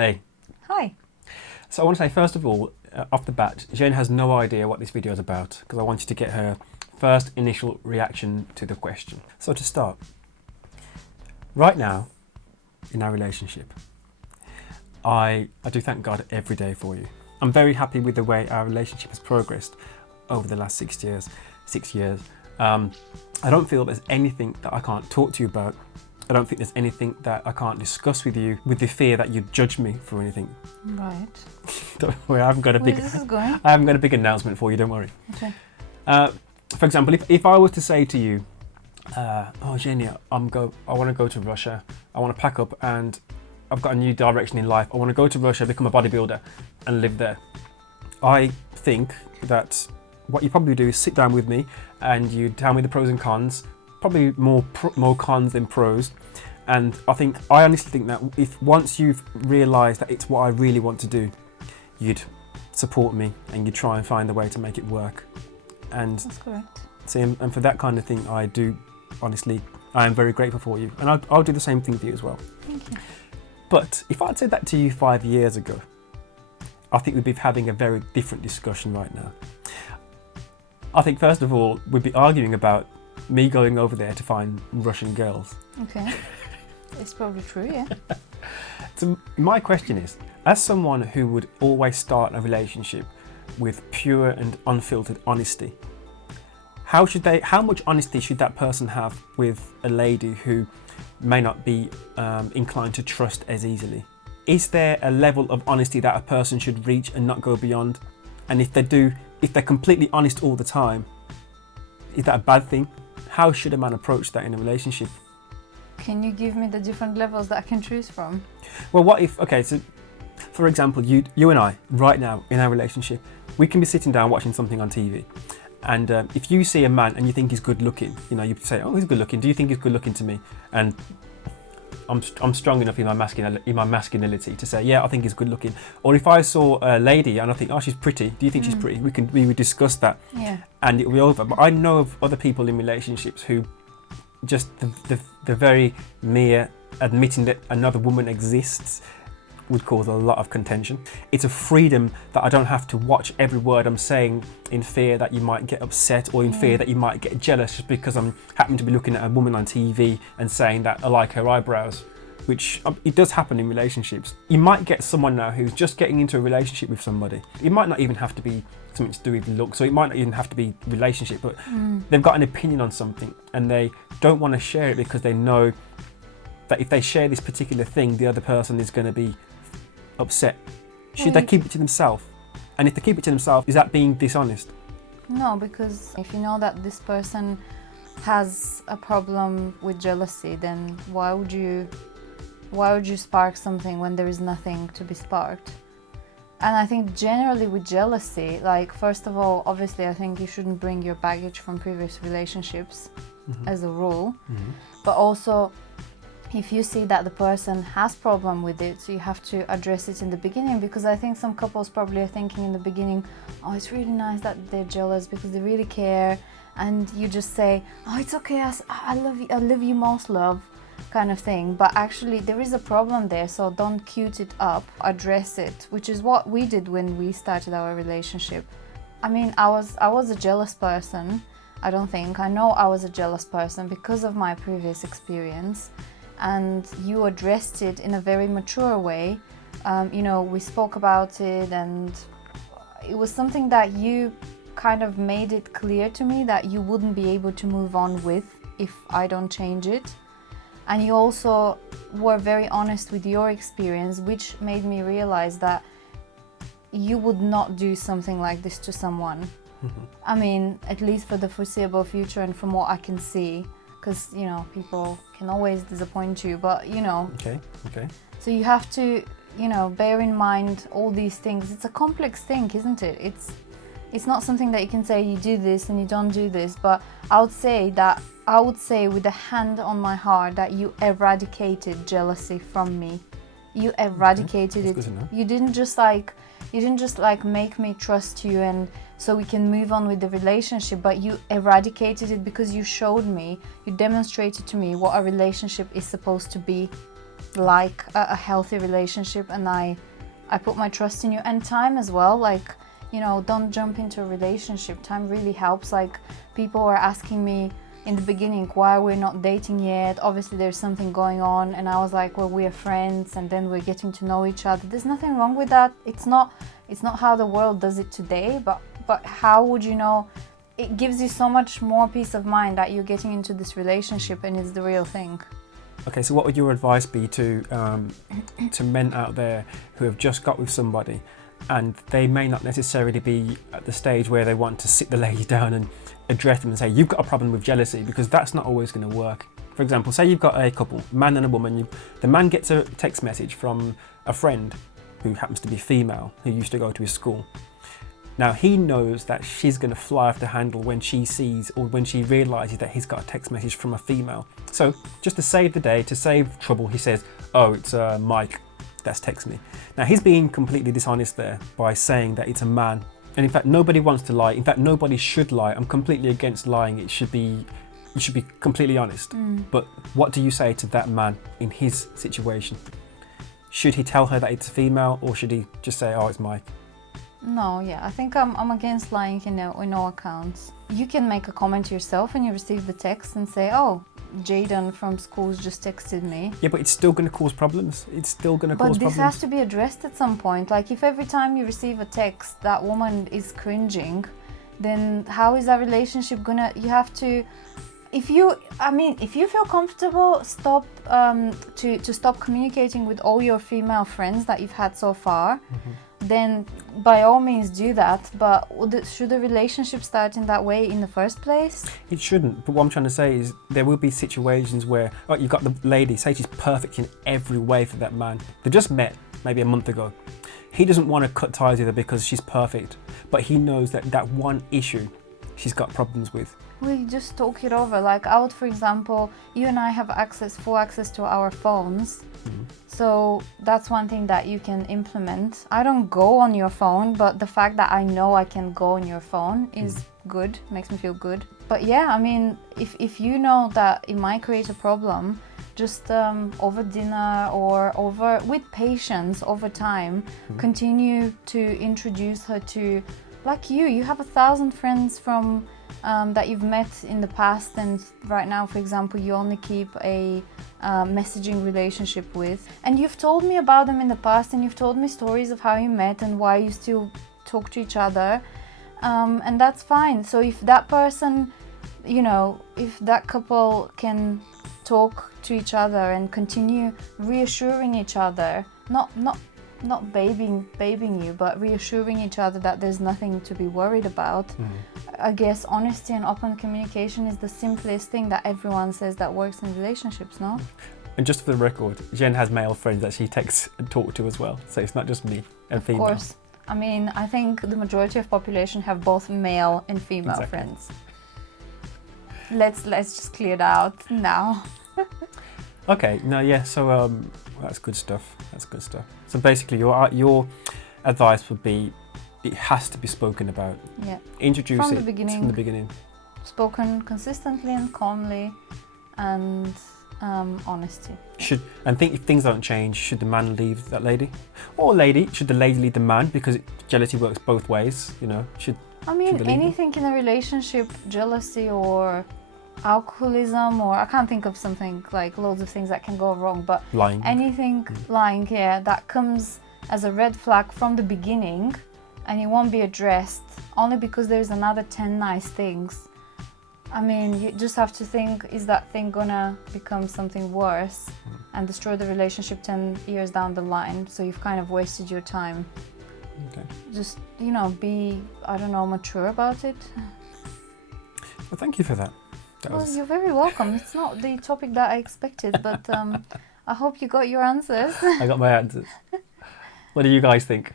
Hey. Hi. So I want to say, first of all, off the bat, Jane has no idea what this video is about because I want you to get her first initial reaction to the question. So to start, right now in our relationship, I do thank God every day for you. I'm very happy with the way our relationship has progressed over the last 6 years. I don't feel there's anything that I can't talk to you about. I don't think there's anything that I can't discuss with you with the fear that you'd judge me for anything. Right. Don't worry, I haven't got a Where big this is going? I haven't got a big announcement for you, don't worry. Okay. For example, if I was to say to you, oh Jenny, I want to go to Russia, I want to pack up and I've got a new direction in life, I want to go to Russia, become a bodybuilder and live there. I think that what you probably do is sit down with me and you tell me the pros and cons, probably more cons than pros. And I honestly think that if once you've realised that it's what I really want to do, you'd support me and you'd try and find a way to make it work. And That's correct. see, and for that kind of thing, I am very grateful for you. And I'll do the same thing for you as well. Thank you. But if I'd said that to you 5 years ago, I think we'd be having a very different discussion right now. I think first of all, we'd be arguing about me going over there to find Russian girls. Okay. It's probably true, yeah. So my question is, as someone who would always start a relationship with pure and unfiltered honesty, how much honesty should that person have with a lady who may not be inclined to trust as easily? Is there a level of honesty that a person should reach and not go beyond? And if they're completely honest all the time, is that a bad thing? How should a man approach that in a relationship? Can you give me the different levels that I can choose from? Well, so for example, you and I, right now in our relationship, we can be sitting down watching something on TV. And if you see a man and you think he's good looking, you say, oh, he's good looking. Do you think he's good looking to me? And I'm strong enough in my masculinity to say, yeah, I think he's good looking. Or if I saw a lady and I think, oh, she's pretty. Do you think she's pretty? We would discuss that. Yeah. And it'll be over. But I know of other people in relationships who just the very mere admitting that another woman exists would cause a lot of contention. It's a freedom that I don't have to watch every word I'm saying in fear that you might get upset or in fear that you might get jealous just because I'm happening to be looking at a woman on TV and saying that I like her eyebrows, which it does happen in relationships. You might get someone now who's just getting into a relationship with somebody. It might not even have to be something to do with looks, so it might not even have to be relationship, but they've got an opinion on something and they don't want to share it because they know that if they share this particular thing, the other person is going to be upset. Should they keep it to themselves? And if they keep it to themselves, is that being dishonest? No, because if you know that this person has a problem with jealousy, then why would you spark something when there is nothing to be sparked? And I think generally with jealousy, like first of all, obviously I think you shouldn't bring your baggage from previous relationships as a rule, but also if you see that the person has problem with it, so you have to address it in the beginning, because I think some couples probably are thinking in the beginning, oh, it's really nice that they're jealous because they really care, and you just say, oh, it's okay, I love you most, love, kind of thing. But actually there is a problem there, so don't cute it up, address it, which is what we did when we started our relationship. I mean, I was a jealous person. I know I was a jealous person because of my previous experience. And you addressed it in a very mature way. We spoke about it, and it was something that you kind of made it clear to me that you wouldn't be able to move on with if I don't change it. And you also were very honest with your experience, which made me realize that you would not do something like this to someone. I mean, at least for the foreseeable future and from what I can see. Because, people can always disappoint you, but, Okay. So you have to, bear in mind all these things. It's a complex thing, isn't it? It's not something that you can say you do this and you don't do this, but I would say with a hand on my heart that you eradicated jealousy from me. You eradicated it. You didn't just make me trust you and so we can move on with the relationship, but you eradicated it because you showed me, you demonstrated to me what a relationship is supposed to be. like a healthy relationship, and I put my trust in you, and time as well. Like, you know, don't jump into a relationship. Time really helps. Like, people were asking me in the beginning why we're not dating yet. Obviously there's something going on, and I was like, well, we're friends and then we're getting to know each other. There's nothing wrong with that. It's not how the world does it today, but how would you know? It gives you so much more peace of mind that you're getting into this relationship and it's the real thing. Okay, so what would your advice be to men out there who have just got with somebody, and they may not necessarily be at the stage where they want to sit the lady down and address them and say, you've got a problem with jealousy, because that's not always going to work. For example, say you've got a couple, man and a woman, the man gets a text message from a friend who happens to be female, who used to go to his school. Now he knows that she's going to fly off the handle when she sees, or when she realises that he's got a text message from a female. So just to save the day, to save trouble, he says, oh, it's Mike that's text me. Now he's being completely dishonest there by saying that it's a man. And in fact, nobody wants to lie. In fact, nobody should lie. I'm completely against lying. You should be completely honest. But what do you say to that man in his situation? Should he tell her that it's a female, or should he just say, oh, it's Mike? No, yeah, I think I'm against lying in all accounts. You can make a comment yourself when you receive the text and say, oh, Jaden from schools just texted me. Yeah, but it's still going to cause problems. It's still going to cause problems. But this has to be addressed at some point. Like, if every time you receive a text that woman is cringing, then how is that relationship gonna? You have to, if you feel comfortable, stop to stop communicating with all your female friends that you've had so far. Then by all means do that, but should the relationship start in that way in the first place? It shouldn't, but what I'm trying to say is there will be situations where, oh, you've got the lady, say she's perfect in every way for that man. They just met maybe a month ago. He doesn't want to cut ties with her because she's perfect, but he knows that that one issue she's got problems with. We just talk it over. Like, for example, you and I have full access to our phones. So that's one thing that you can implement. I don't go on your phone, but the fact that I know I can go on your phone is good, makes me feel good. But yeah, I mean, if you know that it might create a problem, just over dinner or with patience over time, continue to introduce her to, like, you have 1,000 friends from that you've met in the past, and right now, for example, you only keep a messaging relationship with, and you've told me about them in the past, and you've told me stories of how you met and why you still talk to each other, and that's fine. So if that person, you know, if that couple can talk to each other and continue reassuring each other, not babying you, but reassuring each other that there's nothing to be worried about. I guess honesty and open communication is the simplest thing that everyone says that works in relationships, no? And just for the record, Jen has male friends that she texts and talks to as well, so it's not just me and female. Of course. I mean, I think the majority of population have both male and female friends. Let's just clear that out now. Okay, no, yeah, so that's good stuff. That's good stuff. So basically, your advice would be, it has to be spoken about. Yeah. Introduce from it the beginning. from the beginning. Spoken consistently and calmly, and honesty. If things don't change, should the man leave that lady, or should the lady leave the man, because jealousy works both ways? You know, anything in a relationship, jealousy or alcoholism, or I can't think of something, like loads of things that can go wrong, but lying. Anything lying, yeah, that comes as a red flag from the beginning, and it won't be addressed only because there's another 10 nice things. I mean, you just have to think, is that thing gonna become something worse and destroy the relationship 10 years down the line? So you've kind of wasted your time. Okay. Just, be, mature about it. Well, thank you for that. You're very welcome. It's not the topic that I expected, but I hope you got your answers. I got my answers. What do you guys think?